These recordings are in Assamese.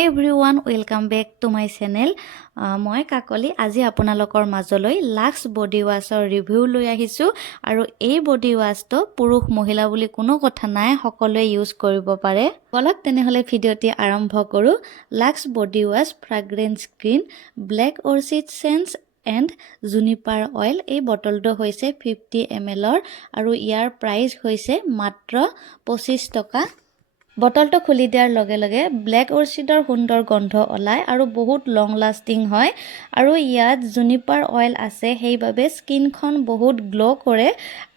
high everyone welcome back to my channel মই কাকলি আজি আপোনালোকৰ মাজলৈ লাক্স বডি ৱাছৰ ৰিভিউ লৈ আহিছোঁ আৰু এই বডি ৱাছটো পুৰুষ মহিলা বুলি কোনো কথা নাই সকলোৱে ইউজ কৰিব পাৰে বলক তেনেহলে ভিডিওটি আৰম্ভ কৰোঁ Lux body wash fragrance green black orchid scents and juniper oil এই বটলটো হৈছে 50 ml আৰু ইয়াৰ প্ৰাইস হৈছে মাত্ৰ 25 টকা বটলটো খুলি দিয়াৰ লগে লগে ব্লেক অৰ্চিডৰ সুন্দৰ গন্ধ ওলায় আৰু বহুত লং লাষ্টিং হয় আৰু ইয়াত জুনিপাৰ অইল আছে সেইবাবে স্কিনখন বহুত গ্লো কৰে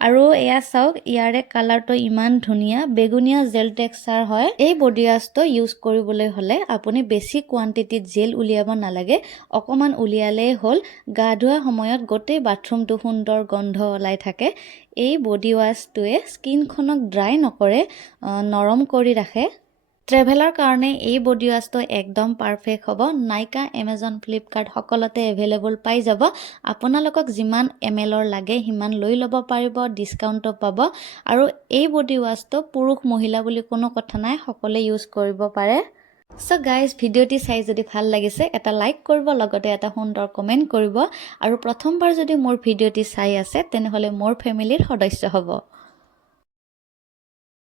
আৰু এয়া চাওক ইয়াৰে কালাৰটো ইমান ধুনীয়া বেগুনীয়া জেল টেক্সচাৰ হয় এই বডি ৱাছটো ইউজ কৰিবলৈ হলে আপুনি বেছি কোৱান্টিটিত জেল উলিয়াব নালাগে অকমান উলিয়ালেই হ'ল গা ধোৱা সময়ত গোটেই বাথৰুমটো সুন্দৰ গন্ধ ওলাই থাকে এই বডি ৱাছটোৱে স্কিনখনক ড্ৰাই নকৰে নৰম কৰি ৰাখে ট্ৰেভেলৰ কাৰণে এই বডি ৱাছটো একদম পাৰফেক্ট হ'ব নাইকা এমাজন ফ্লিপকাৰ্ট সকলোতে এভেইলেবল পাই যাব আপোনালোকক যিমান এমএলৰ লাগে সিমান লৈ ল'ব পাৰিব ডিসকাউণ্টটো পাব আৰু এই বডি ৱাছটো পুৰুষ মহিলা বুলি কোনো কথা নাই সকলোৱে ইউজ কৰিব পাৰে সো গাইজ ভিডিওটি চাই যদি ভাল লাগিছে এটা লাইক কৰিব লগতে এটা সুন্দৰ কমেন্ট কৰিব আৰু প্ৰথমবাৰ যদি মোৰ ভিডিওটি চাই আছে তেনেহলে মোৰ ফ্যামিলিৰ সদস্য হ'ব